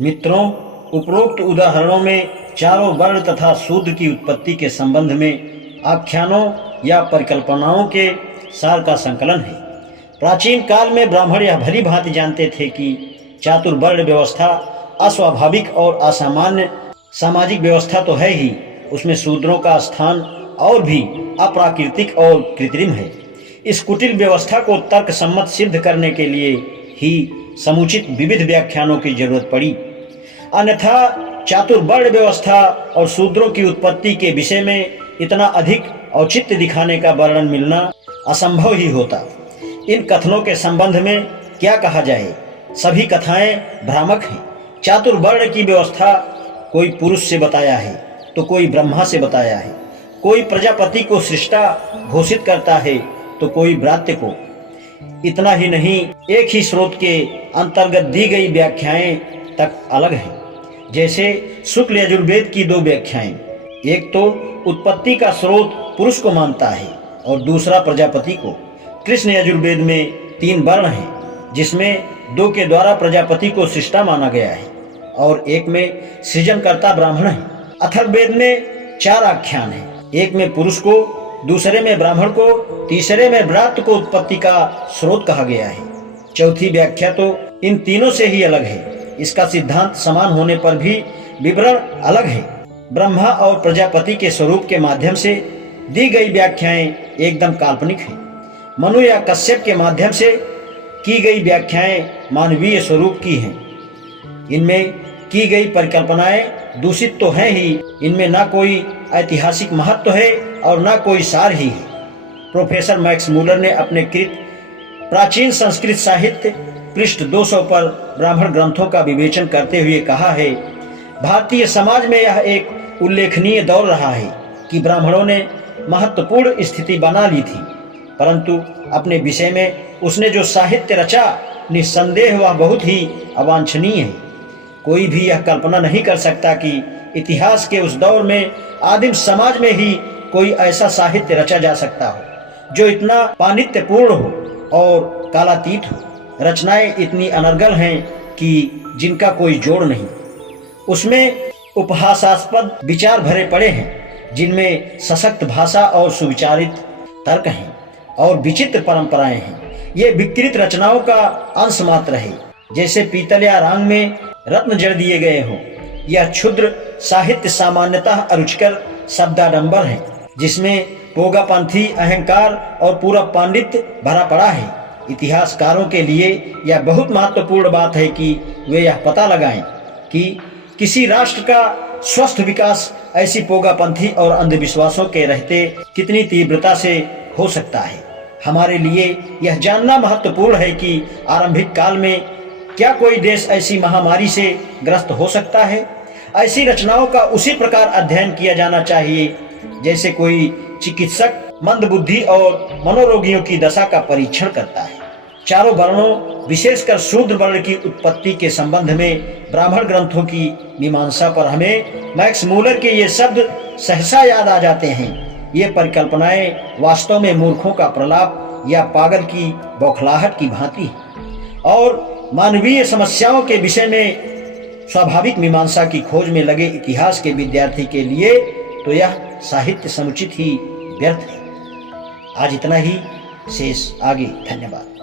मित्रों, उपरोक्त उदाहरणों में चारों वर्ण तथा शूद्र की उत्पत्ति के संबंध में आख्यानों या परिकल्पनाओं के सार का संकलन है। प्राचीन काल में ब्राह्मण यह भली भांति जानते थे कि चातुर्वर्ण व्यवस्था अस्वाभाविक और असामान्य सामाजिक व्यवस्था तो है ही, उसमें शूद्रों का स्थान और भी अप्राकृतिक और कृत्रिम है। इस कुटिल व्यवस्था को तर्क सम्मत सिद्ध करने के लिए ही समुचित विविध व्याख्यानों की जरूरत पड़ी, अन्यथा चातुर्वर्ण व्यवस्था और शूद्रों की उत्पत्ति के विषय में इतना अधिक औचित्य दिखाने का वर्णन मिलना असंभव ही होता। इन कथनों के संबंध में क्या कहा जाए? सभी कथाएं भ्रामक हैं। चातुर्वर्ण की व्यवस्था कोई पुरुष से बताया है तो कोई ब्रह्मा से बताया है, कोई प्रजापति को सृष्टा घोषित करता है तो कोई भ्रात्य को। इतना ही नहीं, एक ही स्रोत के अंतर्गत दी गई व्याख्याएं तक अलग हैं। जैसे शुक्ल यजुर्वेद की दो व्याख्याएं, एक तो उत्पत्ति का स्रोत पुरुष को मानता है और दूसरा प्रजापति को। कृष्ण यजुर्वेद में 3 वर्ण हैं, जिसमें 2 के द्वारा प्रजापति को सृष्टा माना गया है और एक में सृजनकर्ता ब्राह्मण है। अथर्ववेद में 4 आख्यान हैं, एक में पुरुष को, दूसरे में ब्राह्मण को, तीसरे में भ्रातृ को उत्पत्ति का स्रोत कहा गया है। चौथी व्याख्या तो इन तीनों से ही अलग है। इसका सिद्धांत समान होने पर भी विवरण अलग है। ब्रह्मा और प्रजापति के स्वरूप के माध्यम से दी गई व्याख्याएं एकदम काल्पनिक हैं। मनु या कश्यप के माध्यम से की गई व्याख्याएं मानवीय स्वरूप की हैं। इनमें की गई परिकल्पनाएं दूषित तो हैं ही, इनमें ना कोई ऐतिहासिक महत्व है और ना कोई सार ही है। प्रोफेसर मैक्स मूलर ने अपने कृत प्राचीन संस्कृत साहित्य पृष्ठ 200 पर ब्राह्मण ग्रंथों का विवेचन करते हुए कहा है, भारतीय समाज में यह एक उल्लेखनीय दौर रहा है कि ब्राह्मणों ने महत्वपूर्ण स्थिति बना ली थी, परंतु अपने विषय में उसने जो साहित्य रचा, निस्संदेह वह बहुत ही अवांछनीय है। कोई भी यह कल्पना नहीं कर सकता कि इतिहास के उस दौर में आदिम समाज में ही कोई ऐसा साहित्य रचा जा सकता हो जो इतना पांडित्यपूर्ण हो और कालातीत हो। रचनाएं इतनी अनर्गल हैं कि जिनका कोई जोड़ नहीं। उसमें उपहासास्पद विचार भरे पड़े हैं, जिनमें सशक्त भाषा और सुविचारित तर्क हैं और विचित्र परंपराएं हैं। ये विकृत रचनाओं का अंश मात्र है, जैसे पीतल या रांग में रत्न जड़ दिए गए हों। यह क्षुद्र साहित्य सामान्यतः अरुचिकर शब्दाडंबर है, जिसमें पोगापंथी अहंकार और पूरा पांडित्य भरा पड़ा है। इतिहासकारों के लिए यह बहुत महत्वपूर्ण बात है कि वे यह पता लगाएं कि किसी राष्ट्र का स्वस्थ विकास ऐसी पोगापंथी और अंधविश्वासों के रहते कितनी तीव्रता से हो सकता है। हमारे लिए यह जानना महत्वपूर्ण है कि आरंभिक काल में क्या कोई देश ऐसी महामारी से ग्रस्त हो सकता है। ऐसी रचनाओं का उसी प्रकार अध्ययन किया जाना चाहिए जैसे कोई चिकित्सक मंदबुद्धि और मनोरोगियों की दशा का परीक्षण करता है। चारों वर्णों, विशेषकर शूद्र वर्ण की उत्पत्ति के संबंध में ब्राह्मण ग्रंथों की मीमांसा पर हमें मैक्स मूलर के ये शब्द सहसा याद आ जाते हैं। ये परिकल्पनाएं वास्तव में मूर्खों का प्रलाप या पागल की बौखलाहट की भांति है और मानवीय समस्याओं के विषय में स्वाभाविक मीमांसा की खोज में लगे इतिहास के विद्यार्थी के लिए तो यह साहित्य समुचित ही व्यर्थ है। आज इतना ही, शेष आगे। धन्यवाद।